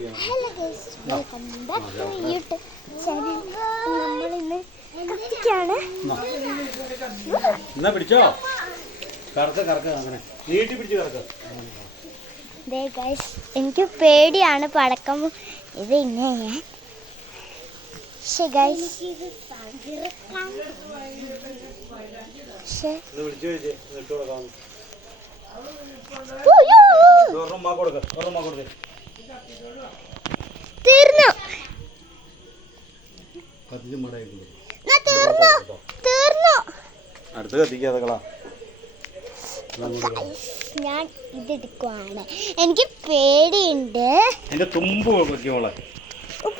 Hello guys, welcome back to YouTube channel. നമ്മളിന്ന് കത്തിക്കാണ്. എനിക്ക് പേടിയാണ് പടക്കം. ഇത് ഇങ്ങനെ തീർന്നു. ഞാൻ ഇതെടുക്കുവാണ്. എനിക്ക് പേടിയുണ്ട്.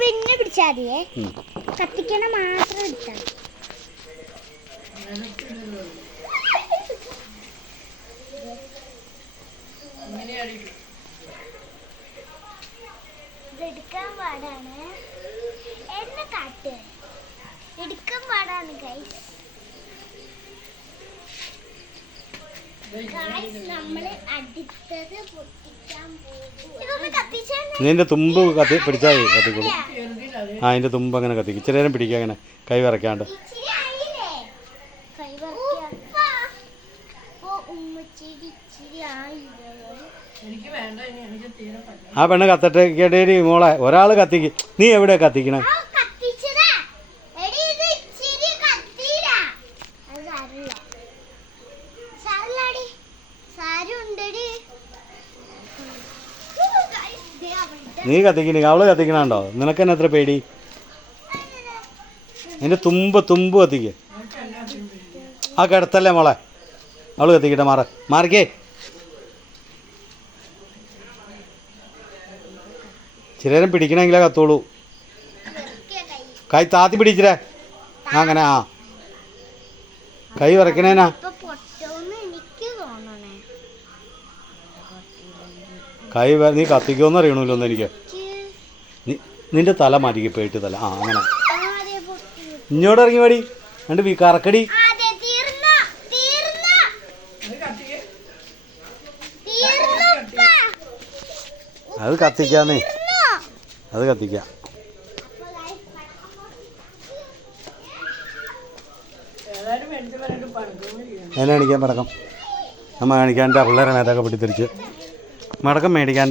പിന്നെ പിടിച്ചാൽ മതിയേ, കത്തിക്കണ മാത്രം എടുത്താൽ. ഇതെടുക്കാൻ പാടാണ്. എന്നെ കാട്ട് എടുക്കാൻ പാടാണ് ഗൈസ്. നിന്റെ തുമ്പ് കത്തി പിടിച്ചാൽ കത്തിക്കുള്ളൂ. അതിന്റെ തുമ്പ് അങ്ങനെ കത്തിക്കും. ഇച്ചിരി നേരം പിടിക്കുക, അങ്ങനെ കൈ വിറയ്ക്കാണ്ട്. ആ പെണ്ണ് കത്തട്ടെ കേട്ടേരി മോളെ. ഒരാള് കത്തിക്ക്. നീ എവിടെയാ കത്തിക്കണേ? നീ കത്തിക്കണേ, അവള് കത്തിക്കണുണ്ടോ? നിനക്ക് തന്നെ എത്ര പേടി? നിന്റെ തുമ്പ് കത്തിക്ക്. ആ കിടത്തല്ലേ മോളെ, അവള് കത്തിക്കട്ടെ. മാറിക്കേ. ചിലരം പിടിക്കണമെങ്കിലേ കത്തോളൂ. കൈ താത്തി പിടിച്ചിരേ. അങ്ങനെ ആ കൈ വിറക്കണേനാ. കൈ നീ കത്തിക്കുമെന്ന് അറിയണമല്ലോ എനിക്ക്. നിന്റെ തല മാറ്റിക്ക്, പേട്ട് തല. ആ അങ്ങനെ ഇങ്ങോട്ട് ഇറങ്ങി പാടി. രണ്ട് കറക്കടി. അത് കത്തിക്കാന്നേ, അത് കത്തിക്കാം. എന്നെ കാണിക്കാൻ പടക്കം. നമ്മൾ കാണിക്കാൻ പിള്ളേരെ നേരൊക്കെ പിടിത്തിരിച്ച് മടക്കം മേടിക്കാൻ.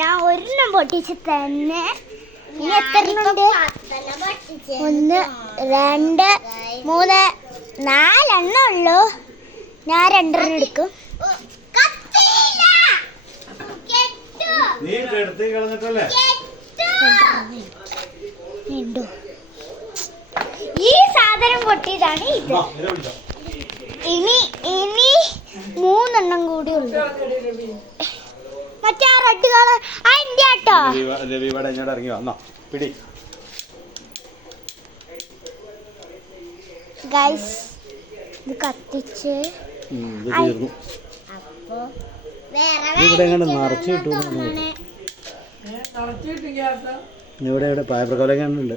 ഞാൻ ഒരെണ്ണം പൊട്ടിച്ച് തന്നെ. 1 2 3 4 എണ്ണം ഉള്ളൂ. ഞാൻ 2 എടുക്കും. ഈ സാധനം പൊട്ടിയതാണ് ഇത്. ഇനി 3 എണ്ണം കൂടി ഉള്ളു. മറ്റേ റെഡ് കളർ അതിന്റെ കേട്ടോ. ഗൈസ്, ഇത് കത്തിച്ച് ഇവിടെ എങ്ങനെ നിറച്ച് കിട്ടും? ഇവിടെ പായപ്രകോലുണ്ട്.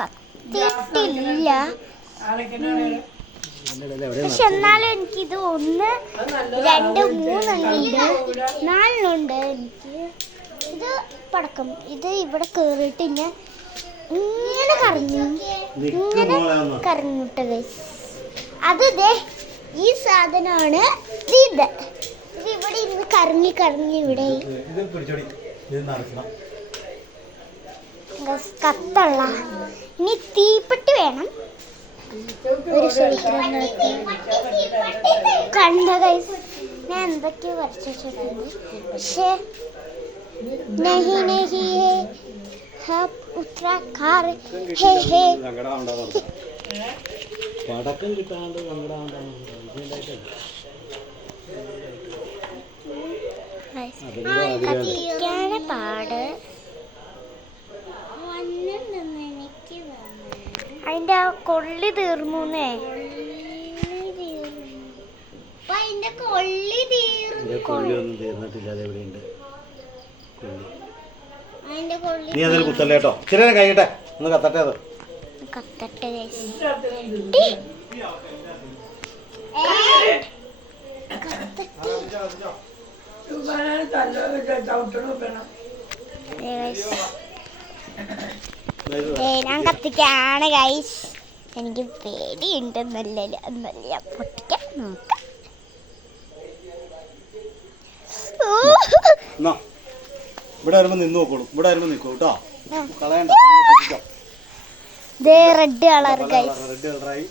കത്തിട്ടില്ല. പക്ഷെ എന്നാലും എനിക്കിത് 1 2 3 എണ്ണുണ്ട്, 4 ഉണ്ട്. എനിക്ക് ഇത് പടക്കം. ഇത് ഇവിടെ കേറിയിട്ടില്ല. ഇങ്ങനെ കറങ്ങിട്ടത്. അത് ഈ സാധനമാണ്. ഇത് ഇവിടെ ഇരുന്ന് കറങ്ങി ഇവിടെ കത്തുള്ള. ഇനി തീപ്പെട്ടി വേണം. കണ്ട ഗൈസ്, ഞാൻ എന്തൊക്കെയോ വരച്ചു വെച്ചിട്ടുണ്ട്. പക്ഷേ പടക്കം കിട്ടാണ്ട് പാട്. അതിന്റെ കൊള്ളി തീർന്നേ. കൊള്ളിയൊന്നും തീർന്നിട്ടില്ല. അതെവിടെയുണ്ട് നീ അതിൽ കുത്തല്ലേ കേട്ടോ. ചില കഴിയട്ടെ, ഒന്ന് കത്തട്ടെ. അത് കത്തട്ടെ. ഞാൻ കത്തിക്കാണ് ഗൈസ്. എനിക്ക് പേടിയുണ്ട്. നല്ല പൊട്ടിക്കാൻ നോക്കാം. ഇവിടെ വരുമ്പോ നിന്ന് നോക്കോളൂ. ഇവിടെ വരുമ്പോ നിൽക്കൂ കേട്ടോ. കളയണ്ട. Red colour guys. റെഡ് കളറായി.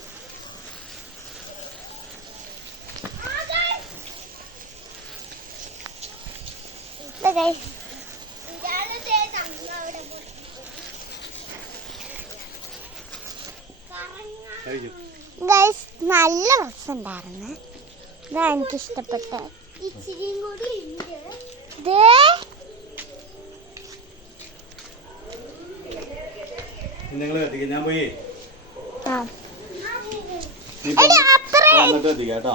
ഗൈസ് നല്ല രസമുണ്ടായിരുന്നു. ഇതാ എനിക്കിഷ്ടപ്പെട്ട. നിങ്ങൾ എത്തിക്കാം. ഞാൻ പോയി എത്തിക്കാം കേട്ടോ.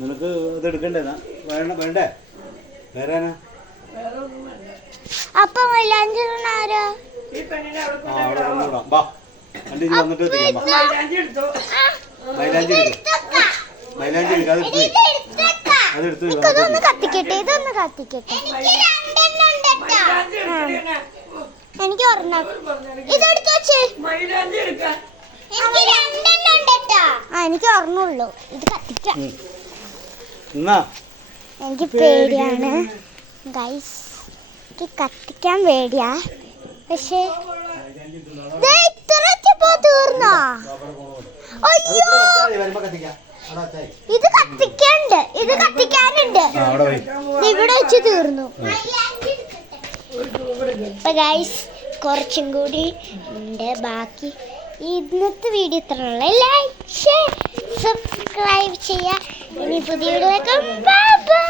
നിനക്ക് ഇത് എടുക്കണ്ടേ? വേണ്ടേ? വേറെ അപ്പൊ മൈലാഞ്ചിടാരോ? അവിടെ കൊണ്ടുവിടാം. ബാ വണ്ടി വന്നിട്ട് എത്തിക്കാം. മൈലാഞ്ചി എടുക്കാം. അതെടുത്ത് ഇതൊന്ന് കത്തിക്കട്ടെ. എനിക്ക് ഒരെണ്ണം ഇതെടുത്ത് വെച്ച്. എനിക്ക് ഒരെണ്ണുള്ളൂ. ഇത് കത്തിക്കാം. എനിക്ക് പേടിയാണ് ഗൈസ്. എനിക്ക് കത്തിക്കാൻ പേടിയാ. പക്ഷേ ഇത്രപ്പോ തീർന്നോ? അയ്യോ ഇത് കത്തിക്കാനുണ്ട്. ഇവിടെ വെച്ച് തീർന്നു. അപ്പൊ ഗൈസ് കുറച്ചും കൂടി ഉണ്ട് ബാക്കി. ഇന്നത്തെ വീഡിയോ ഇത്രയുള്ള. ലൈക്ക്, ഷെയർ, സബ്സ്ക്രൈബ് ചെയ്യുക. ഇനി പുതിയ വീഡിയോയിലേക്ക് ബൈ ബൈ.